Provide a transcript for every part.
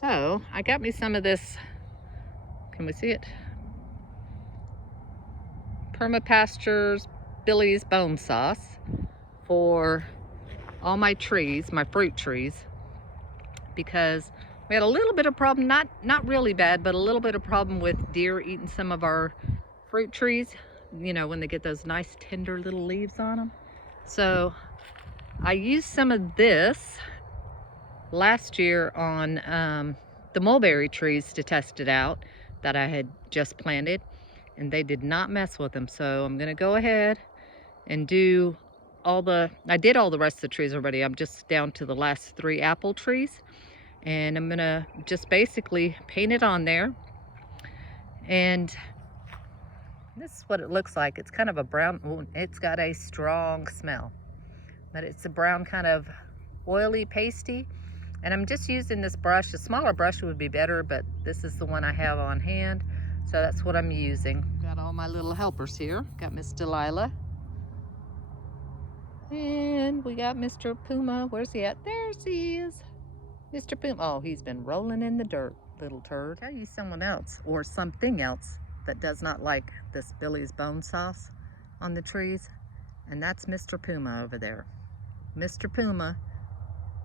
So I got me some of this, can we see it? Permapastures Billy's Bone Sauce for all my trees, my fruit trees, because we had a little bit of problem, not really bad, but a little bit of problem with deer eating some of our fruit trees, you know, when they get those nice tender little leaves on them. So I used some of this last year on the mulberry trees to test it out that I had just planted, and they did not mess with them. So I'm gonna go ahead and do I did all the rest of the trees already. I'm just down to the last 3 apple trees, and I'm gonna just basically paint it on there. And this is what it looks like. It's kind of a brown, it's got a strong smell, but it's a brown kind of oily pasty. And I'm just using this brush. A smaller brush would be better, but this is the one I have on hand, so that's what I'm using. Got all my little helpers here. Got Miss Delilah, and we got Mr. Puma. Where's he at? There he is. Mr. Puma. Oh, he's been rolling in the dirt, little turd. I'll tell you someone else or something else that does not like this Billy's Bone Sauce on the trees, and that's Mr. Puma over there. Mr. Puma,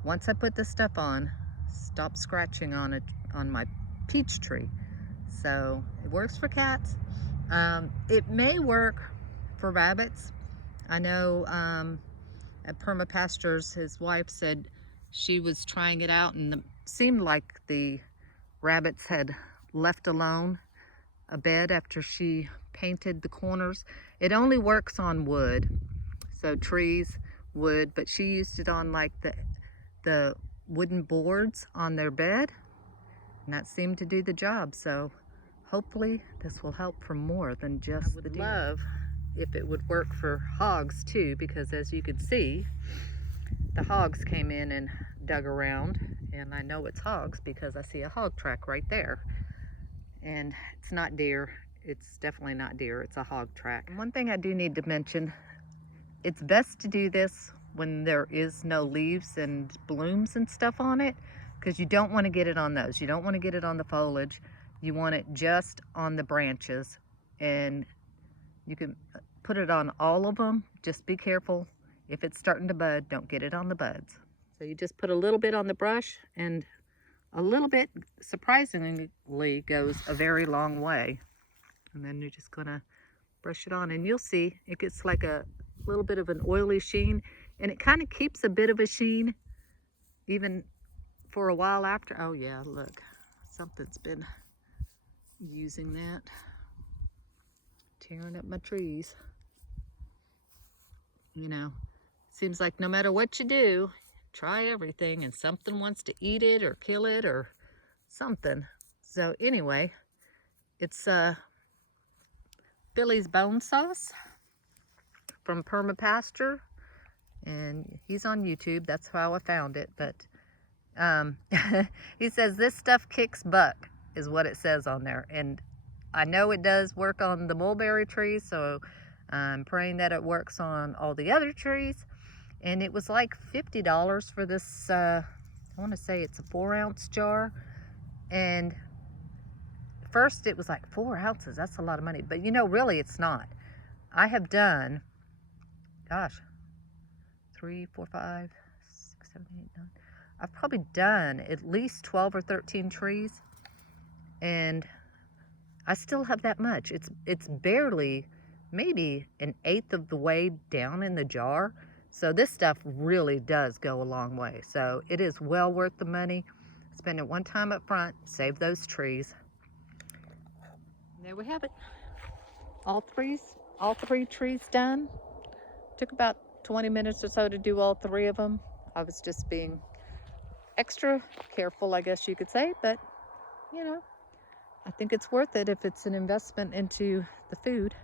once I put this stuff on, stop scratching on it on my peach tree. So it works for cats. It may work for rabbits. I know at Permapastures, his wife said she was trying it out, and it seemed like the rabbits had left alone a bed after she painted the corners. It only works on wood, so trees, wood, but she used it on like the wooden boards on their bed, and that seemed to do the job. So hopefully this will help for more than just the deer. I would love if it would work for hogs too, because as you can see, the hogs came in and dug around, and I know it's hogs because I see a hog track right there. And it's not deer. It's definitely not deer. It's a hog track. And one thing I do need to mention, it's best to do this when there is no leaves and blooms and stuff on it, because you don't want to get it on those. You don't want to get it on the foliage. You want it just on the branches, and you can put it on all of them. Just be careful. If it's starting to bud, don't get it on the buds. So you just put a little bit on the brush, and a little bit, surprisingly, goes a very long way. And then you're just gonna brush it on, and you'll see it gets like a little bit of an oily sheen, and it kind of keeps a bit of a sheen even for a while after. Oh yeah, look, something's been using that, tearing up my trees. You know, seems like no matter what you do, try everything and something wants to eat it or kill it or something. So anyway, it's Billy's Bone Sauce from Permapasture, and he's on YouTube. That's how I found it. But he says this stuff kicks butt is what it says on there, and I know it does work on the mulberry trees, so I'm praying that it works on all the other trees. And it was like $50 for this, I want to say it's a 4-ounce jar. And first it was like 4 ounces, that's a lot of money. But you know, really it's not. I have done, gosh, 3, 4, 5, 6, 7, 8, 9. I've probably done at least 12 or 13 trees, and I still have that much. It's barely, maybe 1/8 of the way down in the jar. So this stuff really does go a long way. So it is well worth the money. Spend it one time up front, save those trees. And there we have it. All three trees done. Took about 20 minutes or so to do all 3 of them. I was just being extra careful, I guess you could say, but you know, I think it's worth it if it's an investment into the food.